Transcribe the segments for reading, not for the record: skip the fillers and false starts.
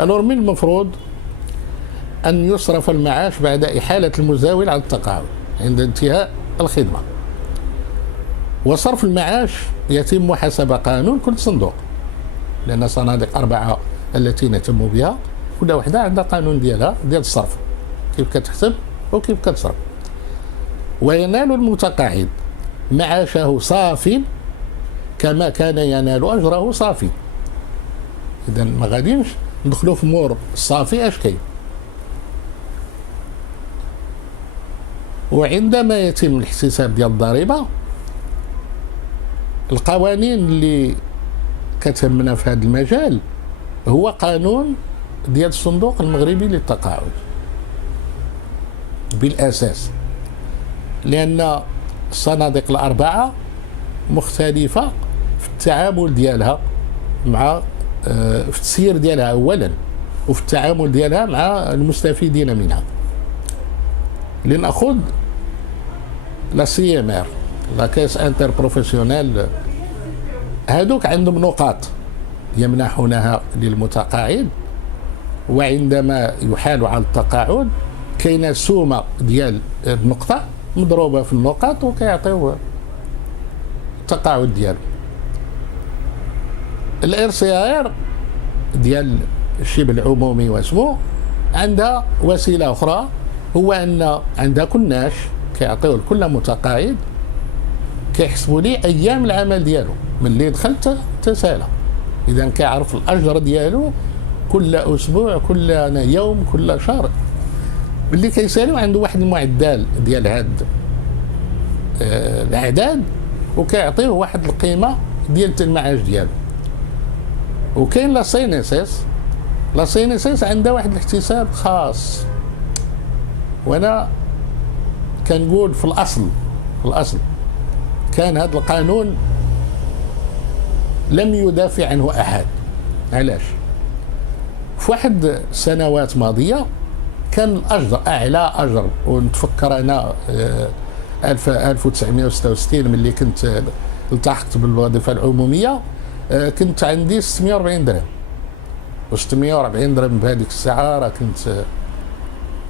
الور من المفروض أن يصرف المعاش بعد إحالة المزاول على التقاعد عند انتهاء الخدمة. وصرف المعاش يتم حسب قانون كل صندوق، لأن صناديق 4 التي نهتم بها كل وحدة عندها قانون ديالها ديال الصرف، كيف كتحسب وكيف كتصرف. وينال المتقاعد معاشه صافي كما كان ينال أجره صافي. إذا ما غاديش ندخلوا في مور الصافي اش كاين. وعندما يتم الاحتساب ديال الضريبة، القوانين اللي كتهمنا في هذا المجال هو قانون ديال الصندوق المغربي للتقاعد بالأساس، لأن الصناديق ال4 مختلفة في التعامل ديالها مع في التسيير ديالها أولا، وفي التعامل ديالها مع المستفيدين منها. لنأخذ لا سي ام ار، لا كاس انتر بروفيسيونيل، هادوك عندهم نقاط يمنحونها للمتقاعد، وعندما يحال على التقاعد كاينه سومه ديال النقطه مضروبه في النقاط وكيعطيو التقاعد ديالو. الار سي ار ديال الشبه العمومي واسمه عندها وسيله اخرى، هو ان عندها كلناش كيعطيو لكل متقاعد كيحسبوا ليه ايام العمل ديالو من اللي دخلت تسالى. اذا كيعرف الاجر ديالو كل اسبوع، كل يوم، كل شهر، اللي كيساليو عنده واحد المعدل ديال هاد الاعداد، وكيعطيه واحد القيمه ديال المعاش ديالو. وكاين لا سي ان اس، لا سي ان اس عندها واحد الاحتساب خاص. وانا كنقول في الاصل كان هذا القانون لم يدافع عنه احد. علاش؟ في واحد سنوات ماضيه كان الاجر اعلى اجر، ونتفكر انا 1966 ملي كنت التحقت بالوظيفه العموميه، كنت عندي 640 درهم. و640 درهم بهذيك الساعه راه كنت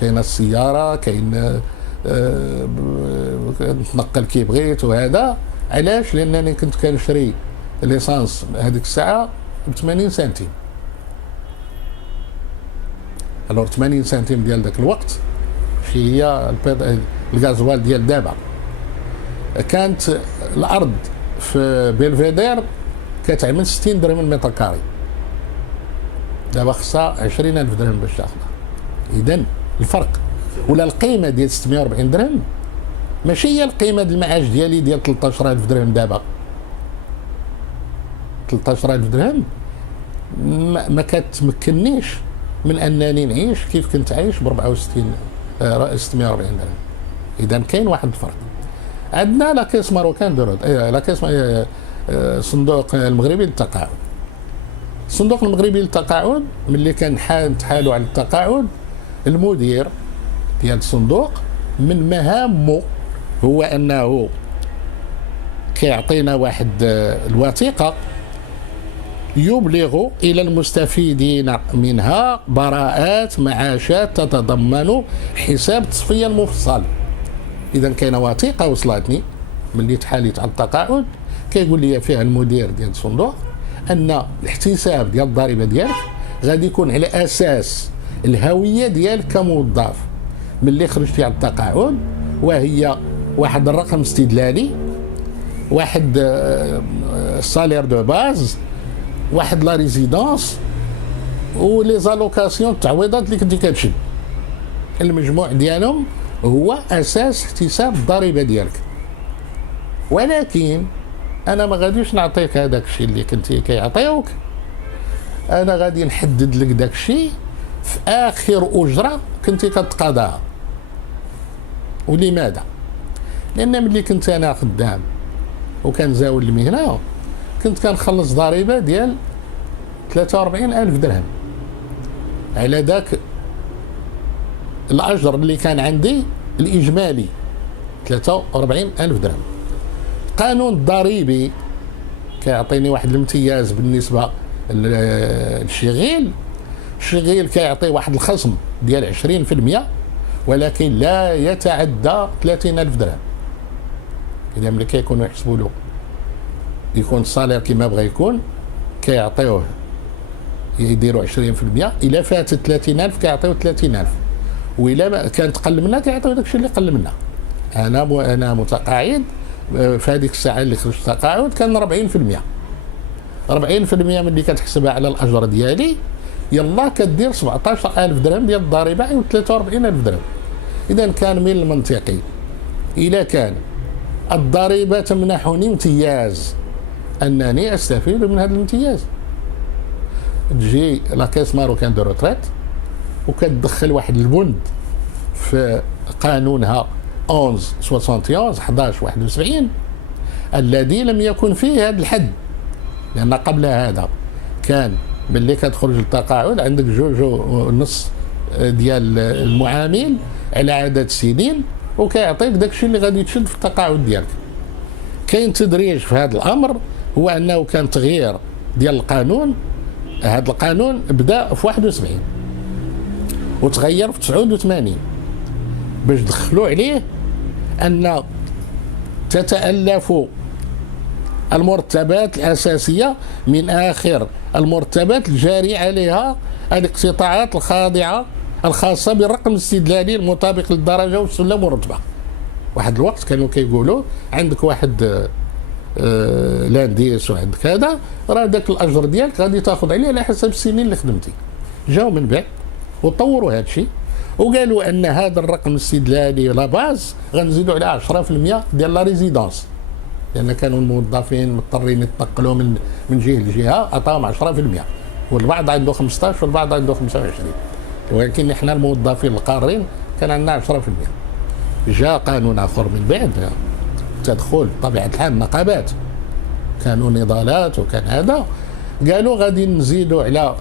كاينه السياره، كاين نتنقل كي بغيت وهذا. علاش؟ لانني كنت كنشري ليسانس هذيك الساعه ب 80 سنتيم. الور 80 سنتيم ديال ذاك الوقت شي هي الغازوال ديال دابا. كانت الارض في بلفيدير كتعمل 60 درهم المتر كاري، دابا خصها 20,000 درهم باش تاخذها. اذا الفرق ولا القيمه ديال 640 درهم ماشي هي القيمه ديال المعاش ديالي ديال 13,000 درهم دابا. 13,000 درهم ما كتمكننيش من انني نعيش كيف كنت عايش ب 64 640 درهم. اذا كاين واحد الفرق. عندنا لا كيس ماروكان دو لا كيس الصندوق المغربي للتقاعد. الصندوق المغربي للتقاعد ملي كان نتحالوا على التقاعد، المدير ديال الصندوق من مهامه هو انه كيعطينا واحد الوثيقه يبلغ الى المستفيدين منها براءات معاشات تتضمن حساب تصفيه المفصل. اذا كاينه وثيقه وصلتني ملي تحاليت على التقاعد كيقول لي فيها المدير ديال الصندوق ان الاحتساب ديال الضريبه ديالك غادي يكون على اساس الهويه ديالك كموظف ملي خرجتي على التقاعد، وهي واحد الرقم استدلالي، واحد السالير دو باز، واحد لا ريزيدونس، ولي زالوكاسيون التعويضات اللي كنتي كتشد. المجموع ديالهم هو اساس احتساب الضريبه ديالك. ولكن انا ما غاديش نعطيك هذاك الشيء اللي كنتي كيعطيوك، انا غادي نحدد لك داك الشيء في اخر اجره كنتي كتقاضاها. ولماذا؟ لان ملي كنت انا خدام وكنزاول المهنه كنت كنخلص ضريبه ديال 43,000 درهم على ذاك الاجر اللي كان عندي الاجمالي 43,000 درهم. القانون الضريبي كيعطيني واحد الامتياز بالنسبه للشغيل، الشغيل كيعطي واحد الخصم ديال 20%، ولكن لا يتعدى 30,000 درهم. إذا ملي كيكونوا يحسبوا له يكون الصالير كما بغى يكون، كيعطيوه يديروا 20%، إلا فاتت 30,000 كيعطيو 30,000، وإلا كانت قل منها كيعطيو داكشي اللي قل منها. أنا متقاعد في هذيك الساعة اللي خرجت تقاعد كان 40%. 40% ملي كتحسبها على الأجر ديالي يلا كدير 17,000 درهم ديال الضريبة و 43,000 درهم. إذا كان من المنطقي إذا كان الضريبة تمنحني امتياز أنني أستفيد من هذا الامتياز. تجي لا كاس ماروكان دو روتريت وكتدخل واحد البند في قانونها 1171 الذي لم يكن فيه هذا الحد، لأن قبل هذا كان باللي كتخرج للتقاعد عندك 2.5 ديال المعامل على عدد سنين، وكيعطيك داكشي اللي غادي تشد في التقاعد ديالك. كاين تدريج في هذا الامر، هو انه كان تغيير ديال القانون. هذا القانون بدا في 71 وتغير في 89 باش دخلوا عليه ان تتألف المرتبات الأساسية من آخر المرتبات الجاري عليها الاقتطاعات الخاصة بالرقم الاستدلالي المطابق للدرجة والسلم والرتبة. واحد الوقت كانوا كيقولوا عندك واحد لانديس وعندك هذا، راه داك الأجر ديالك غادي تاخذ عليه على حسب السنين اللي خدمتي. جاو من بعد وطوروا هذا الشيء وقالوا أن هذا الرقم الاستدلالي لا باز غنزيدوا على 10% ديال لا ريزيدونس، لأن كانوا الموظفين مضطرين يتنقلوا من جهة لجهة، عطاهم 10%، والبعض عنده 15 والبعض عنده 25، ولكن احنا الموظفين القارين كان عندنا 10%. جاء قانون آخر من بعد تدخل بطبيعة الحال النقابات، كانوا نضالات وكان هذا، قالوا غادي نزيدوا على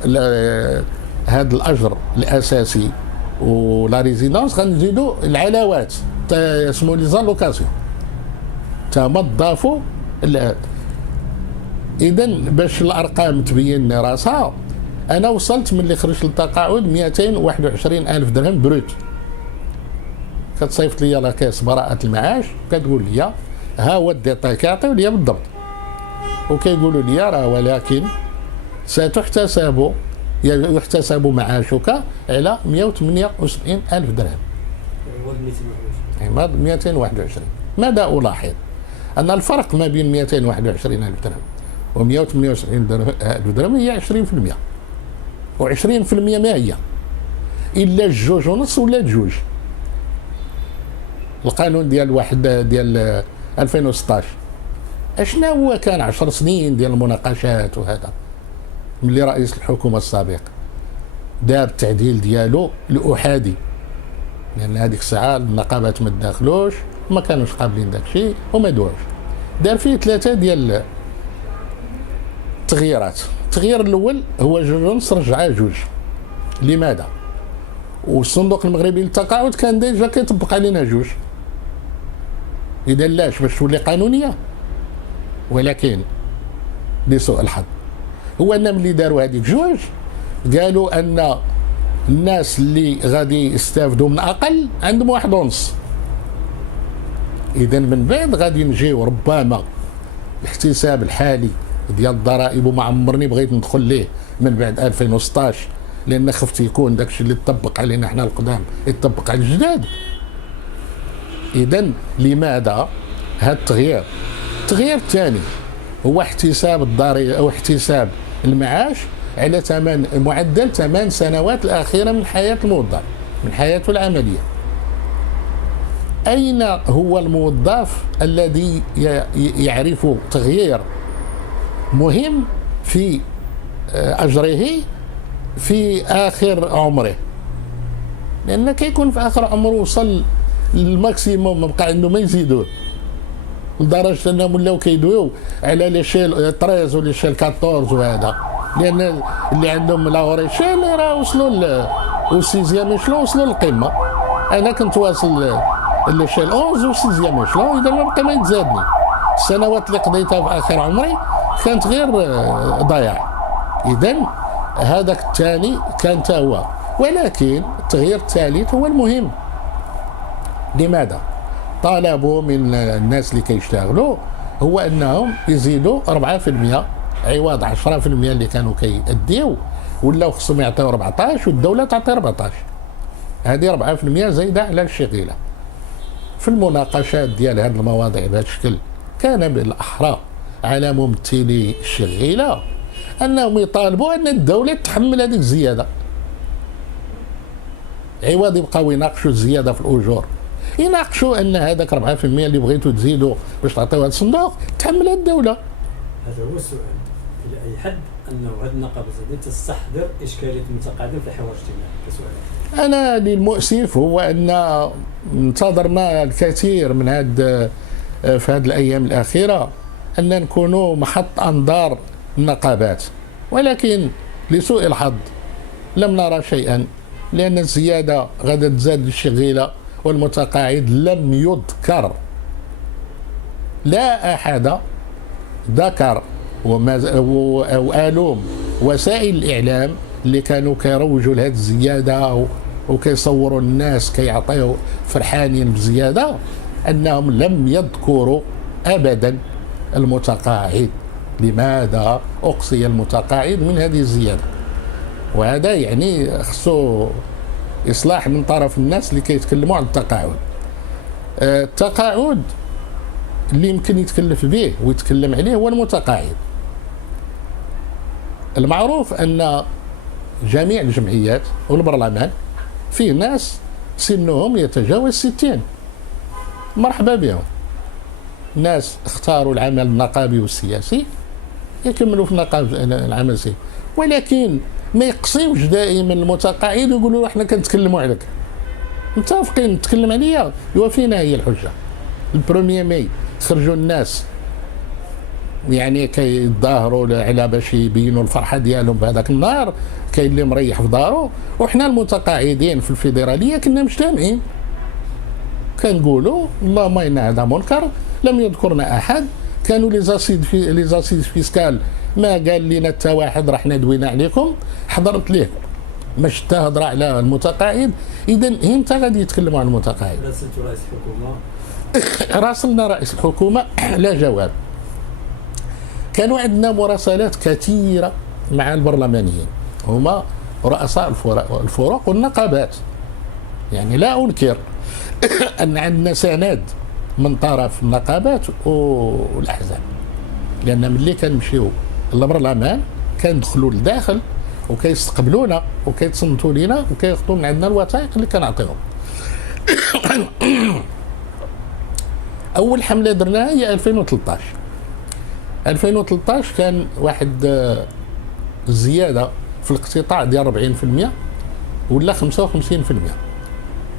هذا الأجر الأساسي ولا ريزيدونس غنزيدوا العلاوات اسمه لي زالوكاسيون تما ضافوا. اذا باش الارقام تبين راسها، انا وصلت من اللي خرجت للتقاعد 221,000 درهم بروت. كتصيفط لي لا كاس براءة المعاش كتقول لي ها هو الديتاي كيعطيو لي بالضبط، وكيقولوا لي راه ولكن يحتسب معاشك على 178,000 درهم. عوض 221. ماذا ألاحظ؟ أن الفرق ما بين 221,000 درهم و 178,000 درهم هي 20%. و20% ما هي؟ إلا 2.5 ولا 2. القانون ديال 2016 اشنا هو كان 10 سنين ديال المناقشات، وهذا ملي رئيس الحكومة السابق دار التعديل ديالو الأحادي، لأن هذيك الساعة النقابات ما تداخلوش، ما كانوش قابلين داك الشيء وما دواوش. دار فيه 3 ديال التغييرات. التغيير الأول هو 2.5 رجعها 2. لماذا؟ والصندوق المغربي للتقاعد كان ديجا كيطبق علينا 2. إذا لاش باش تولي قانونية، ولكن لسوء الحظ هو أن ملي داروا هذيك 2 قالوا أن الناس اللي غادي يستافدوا من أقل عندهم 1.5. إذا من بعد غادي نجيو ربما الاحتساب الحالي ديال الضرائب، وما عمرني بغيت ندخل ليه من بعد 2016، لأن خفت يكون داكشي اللي تطبق علينا احنا القدام يتطبق على الجداد. إذا لماذا هذا التغيير؟ التغيير الثاني هو احتساب الضريبة أو احتساب المعاش على معدل 8 سنوات الأخيرة من حياة الموظف، من حياته العملية. أين هو الموظف الذي يعرف تغيير مهم في أجره في آخر عمره؟ لأن كيكون في آخر عمره وصل للماكسيموم، ما بقى عنده ما يزيدوه، لدرجة أنهم ولاو كيدويو على ليشيل 13 وليشيل 14 وهذا، لأن اللي عندهم لاوريشيل راه وصلوا والسيزيام إشلون وصلوا للقمة. أنا كنت واصل ليشيل 11 والسيزيام إشلون، إذا ما بقى ما يتزادني. السنوات اللي قضيتها في آخر عمري كانت غير ضياع. إذا هذاك الثاني كان تا هو، ولكن التغيير الثالث هو المهم. لماذا؟ طالبوا من الناس اللي كيشتغلوا هو انهم يزيدوا 4% عوض 10% اللي كانوا كيأديو، ولاو خصهم يعطيو 14 والدوله تعطي 14. هذه 4% زايده على الشغيله. في المناقشات ديال هذه المواضيع بهذا الشكل كان بالاحرى على ممثلي الشغيله انهم يطالبوا ان الدوله تحمل هذيك الزياده، عوض يبقاو يناقشوا الزياده في الاجور، يناقشوا ان هذاك 4% اللي بغيتوا تزيدوا باش تعطيوها الصندوق تحملها الدوله. هذا هو السؤال الى اي حد انه هذه النقابه هذه تستحضر اشكاليه المتقاعدين في الحوار الاجتماعي كسؤال. انا للمؤسف هو ان انتظرنا الكثير من في هذه الايام الاخيره ان نكونوا محط انظار النقابات، ولكن لسوء الحظ لم نرى شيئا، لان الزياده غدا تزاد للشغيله والمتقاعد لم يذكر. لا احد ذكر والوم وسائل الاعلام اللي كانوا كيروجوا لهذه الزياده وكيصوروا الناس كيعطيو فرحانين بزياده، انهم لم يذكروا ابدا المتقاعد. لماذا اقصي المتقاعد من هذه الزياده؟ وهذا يعني خصو اصلاح من طرف الناس اللي كيتكلموا عن التقاعد. التقاعد اللي يمكن يتكلف به ويتكلم عليه هو المتقاعد. المعروف ان جميع الجمعيات والبرلمان فيه ناس سنهم يتجاوز 60، مرحبا بهم. ناس اختاروا العمل النقابي والسياسي يكملوا في العمل السياسي، ولكن ما يقصيوش دائما المتقاعد ويقولوا احنا كنتكلموا عليك، متفقين نتكلم عليا يوافينا هي الحجه. البروميير ماي خرجوا الناس يعني كيتظاهروا على باش يبينوا الفرحه ديالهم بهذاك النهار، كاين اللي مريح في دارو، وحنا المتقاعدين في الفيدراليه كنا مجتمعين كنقولوا اللهم ان هذا منكر، لم يذكرنا احد. كانوا لي زاسيد فيسكال ما قال لنا حتى واحد راح ندوينا عليكم، حضرت ليه مش تهضر على المتقاعد. اذا امتى غادي يتكلموا عن المتقاعد؟ راسلتوا رئيس الحكومه؟ راسلنا رئيس الحكومه لا جواب. كانوا عندنا مراسلات كثيره مع البرلمانيين، هما رؤساء الفرق والنقابات. يعني لا انكر ان عندنا سند من طرف النقابات والاحزاب، لان ملي كنمشيو للبرلمان كندخلوا لداخل وكيستقبلونا وكيتصنتوا لينا وكياخذوا من عندنا الوثائق اللي كنعطيهم. اول حمله درناها هي 2013. 2013 كان واحد الزياده في الاقتطاع ديال 40% ولا 55%،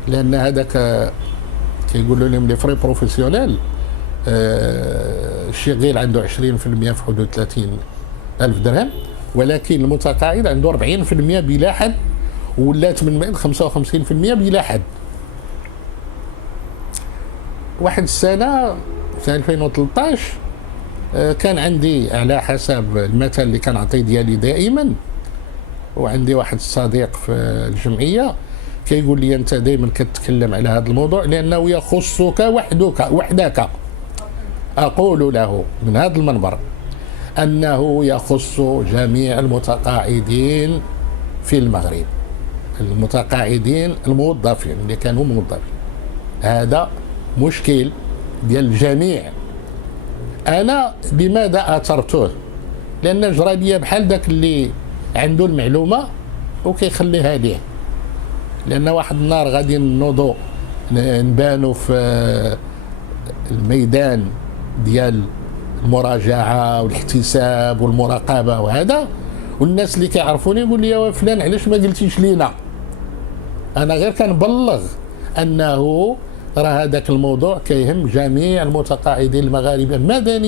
لان هذاك كيقولوا لهم لي فري بروفيسيونيل الشغيل عنده 20% في حدود 30,000 درهم، ولكن المتقاعد عنده 40% بلا حد، ولات من بعد 55% بلا حد. واحد السنه في 2013 كان عندي على حسب المثل اللي كنعطي ديالي دائما، وعندي واحد الصديق في الجمعيه كيقول لي انت دائما كتكلم على هذا الموضوع لانه يخصك وحدك. اقول له من هذا المنبر انه يخص جميع المتقاعدين في المغرب، المتقاعدين الموظفين اللي كانوا موظفين. هذا مشكل ديال الجميع. انا لماذا اثرته؟ لان جرى لي بحال داك اللي عنده المعلومه وكيخليها ليه. لان واحد النهار غادي نوضوا نبانوا في الميدان ديال المراجعه والاحتساب والمراقبه وهذا، والناس اللي كيعرفوني يقول لي يا فلان علاش ما قلتيش لينا؟ انا غير كنبلغ انه راه هذاك الموضوع كيهم جميع المتقاعدين المغاربه مدني